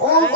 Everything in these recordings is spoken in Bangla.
ও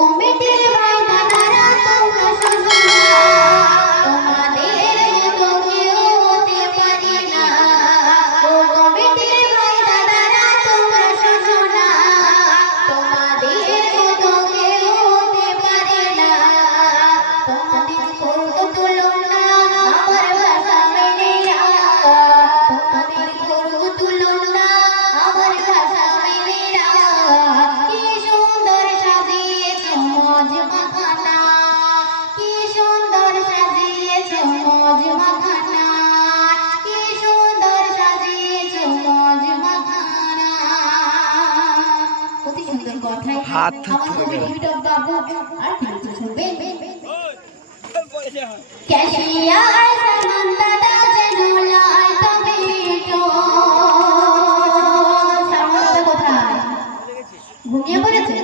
ঘুমিয়ে পড়েছে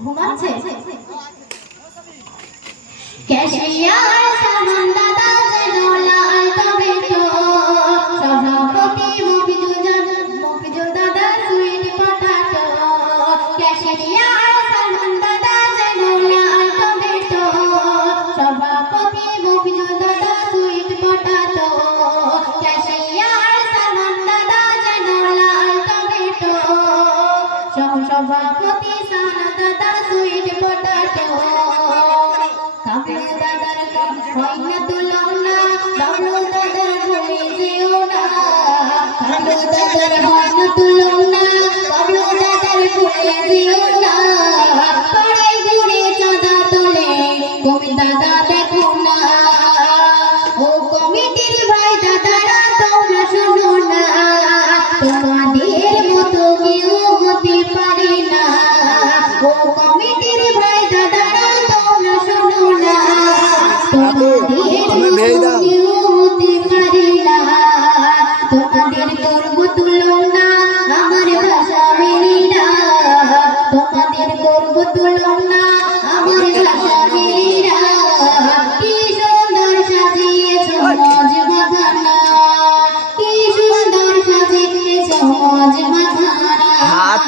ঘুমাচ্ছে ক্যাশিয়ার সহ সানা দাদা সুইট পটাটো কাবলু দাদার হয় না তুলনা দাদার ভুলে যেও না। কাবলু দাদার হয় না তুলনা দাদার ভুলে যেও না। পড়ে ঘুরে চাঁদা তোলে, কবি দাদা দেখো না। ও কমিটির ভাই দাদারা তোমরা শোনো না। করব তুলনা আমার ভাষা মেনে না তোমাদের করব তুলনা আমার ভাষা কি সুন্দর সাজিয়েছ মজ মাখানা কি সুন্দর সাজিয়েছ মজ মাখানা হাত।